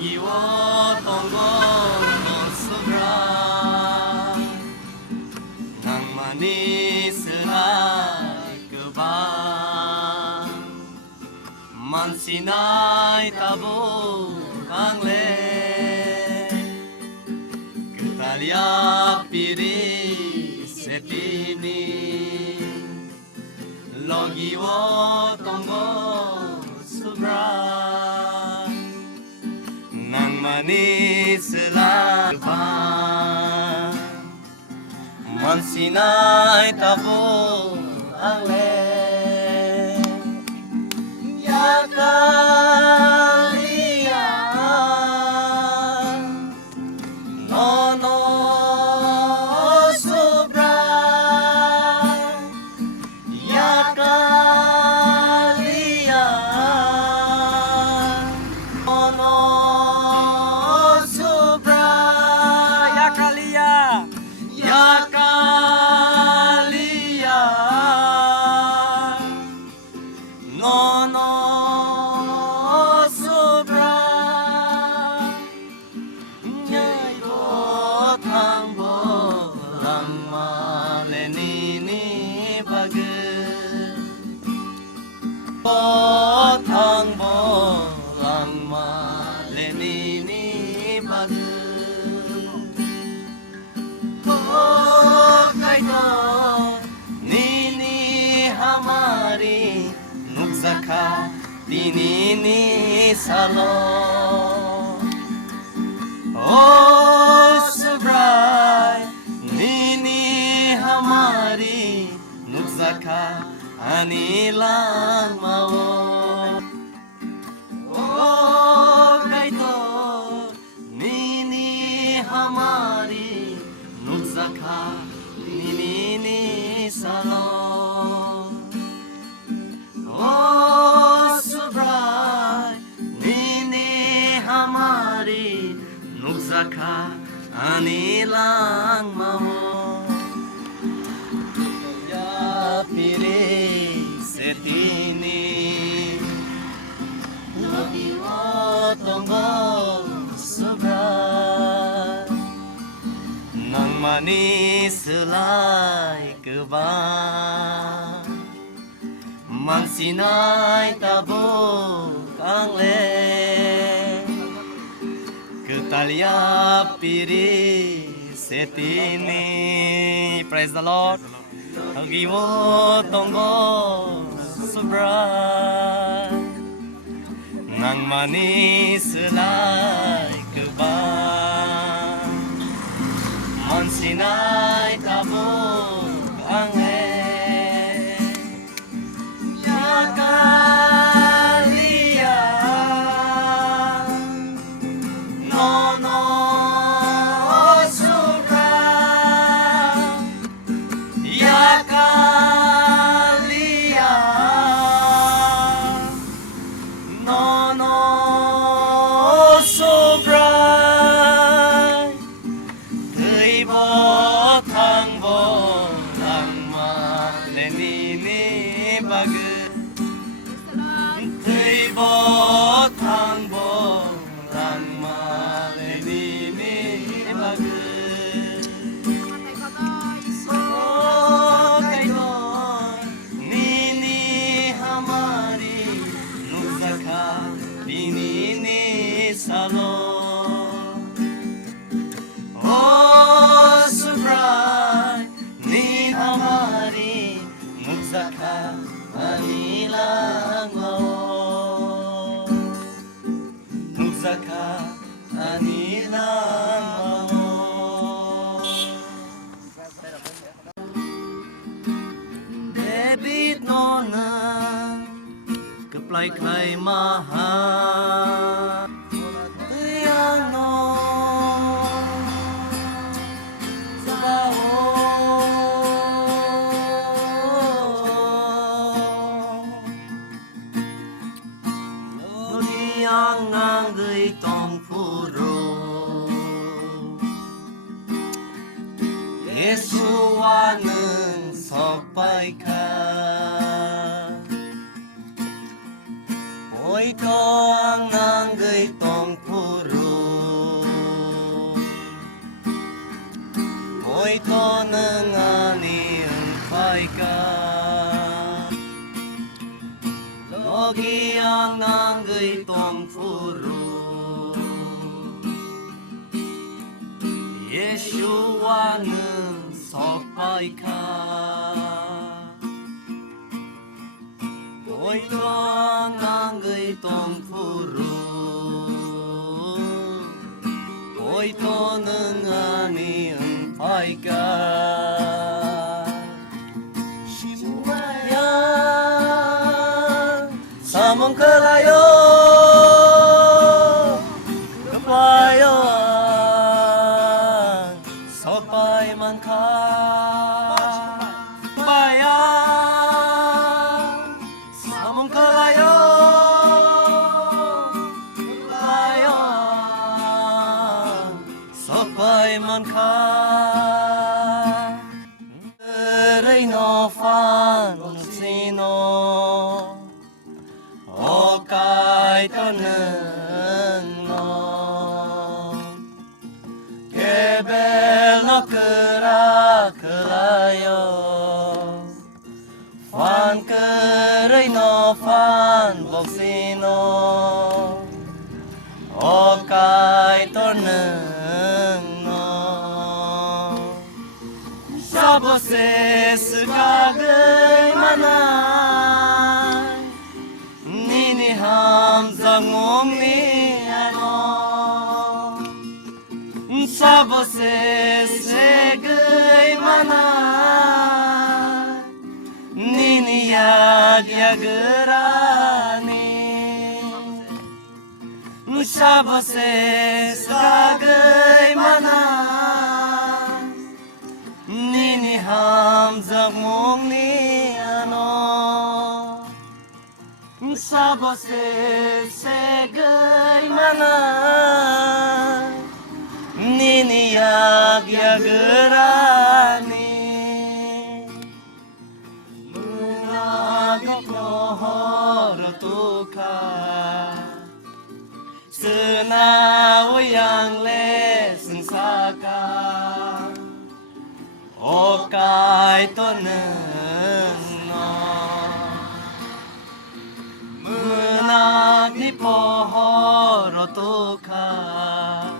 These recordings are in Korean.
Logiwo tonggong sobra nang manis ay kebang mansinay tabo ang le ketalya piri setini Logiwo tonggong sobra nang manis lagban mansinay tabo ang le yakalian nono sobra yakalian nono Potang bolang malenini bagus kaito nini hamari nukzaka dinini salo oh subrai nini hamari nukzaka anilang mao oh kaito nini hamari nukzaka nini salo oh subrai nini hamari nukzaka anilang mao ya piri setini Logiwo tonggong sobra nang manis selai kebang mansinay tabo ang le ketalya piri setini. Praise the Lord. Logiwo tonggong sobra nang manis selai kebang mansinay tabo ang yakalian nono sobra yakalian nono sobra tei botang bolang malenini bagus tei botang bolang malenini bagus oh kaito nini hamari nukzaka dinini salo oh subrai nini hamari nukzaka anilang mao nukzaka anilang mao debit nonan keplay kay mahal yang no yang nangay tong puro Yesuwanen sopay ka Oy ko ang nanggay tong puro 나의 동푸루 예수와는 석바이카 오이도 나의 동푸루 오이도는 아니 은파이까 시무야 사몽클라요 그바요 석바이만 가 바야 사몽클라요 그바요 석바이만 가 그의 노판 시노 오까이 떠는 너 개벨로 그라 그라요 환 그의 노판 복시노 오까이 떠는 너 샤보세 스각을 만나 니니 함상옥니 아노 샤보세 색의 만나 니니 약약을하니 샤보세 스각의 만나 니니 함상옥니 아노 샤보세 색의 만나 니니 약약을하니 문학의 표호로 뚝하 스나의 양레 승사가 오까이 떠는 문학니 포호로 뚝하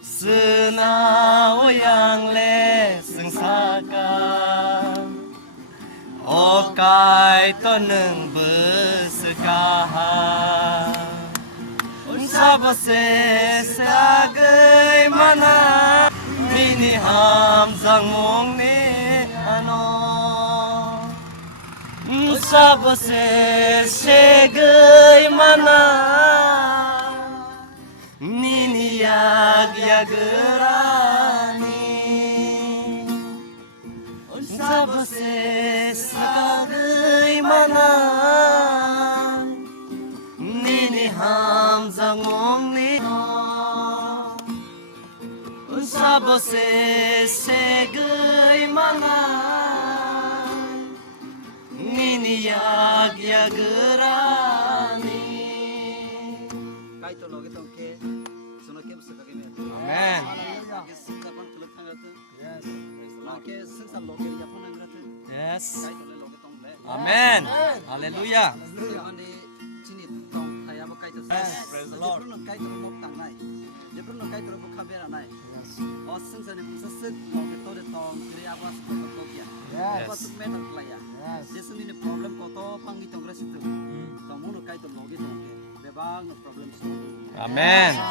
스나오 양레 승사가 오까이 떠는 부스가 샤보세 색의 만나 니니 함상옥니 아노 샤보세 색의 만나 니니 약약을하니 샤보세 색의 만나 니니 함상옥니 샤보세 색의 만나 니니 약약을하니 Kaito loge tongke suno ke busa kage me 아멘 ke sinsa pan tulak thangate Yes. ke sinsa loge ya pon angrate Yes. kaito le loge tong le 아멘 할렐루야 mani chini tong thaya ba kaito Praise the Lord. no kaito mo tang nai jebro no kaito ro kha bera nai o sinsa ne busa sik loge tore tong kre abas ko to kya abas me na klaya jesu ni problem ko to pangi tong resitu tong mo no kaito loge tongke bebang no problem 아멘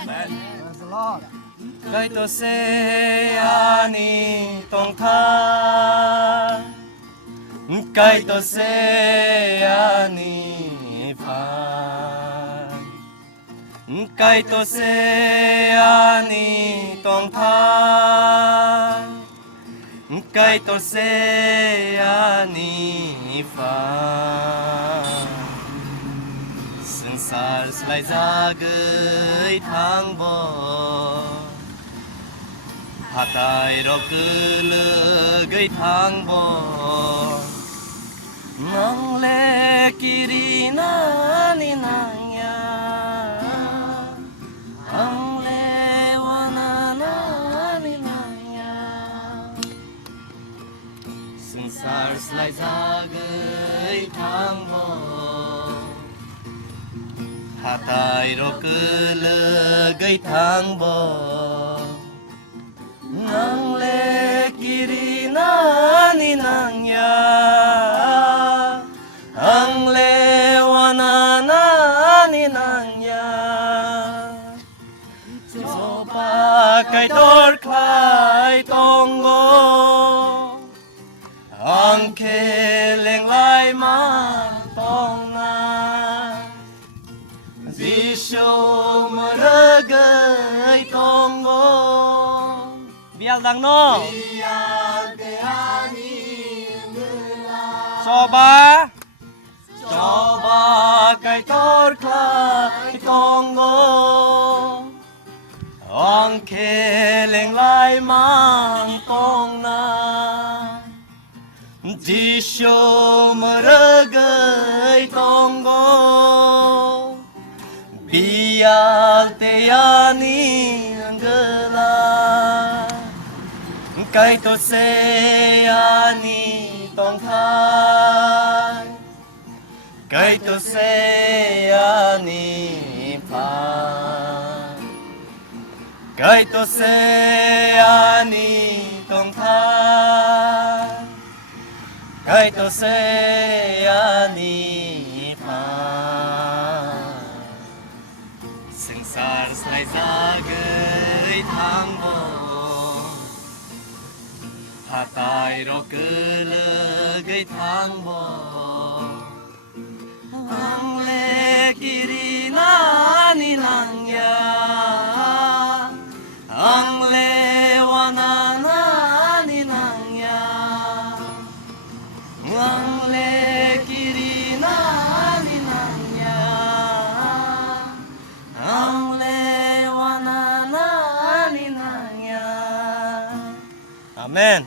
Praise the Lord. 가이토 세아니 동타 가이토 세아니 판 가이토 세아니 동타 가이토 세아니 판 संसार सिलाय जागै थांबो हाथाय रगोलोगै थांबो नंले किरिनानि नांया आंले वानानानि नांया संसार सिलाय जागै थांबो hatai ro kelegai thang bo nang le kiri nani nang ya ang le wana nani nang ya cho ba kai tor khai tong go ang keleng lai mang tong na di show maragai tong go bial dang no bial te ani coba kai tor khai tong go ang keleng lai mang tong na di show maragai tong go bial te ani anggela kai to se ani tong khai kai to se ani pa kai to se ani tong khai kai to se ani pa sar sai zagai thang bo hatai ro kelegai thang bo ang le kiri nani nang ya ang le wana nani nang ya ang le kiri nani nang ya ang lewana nani nang ya amen.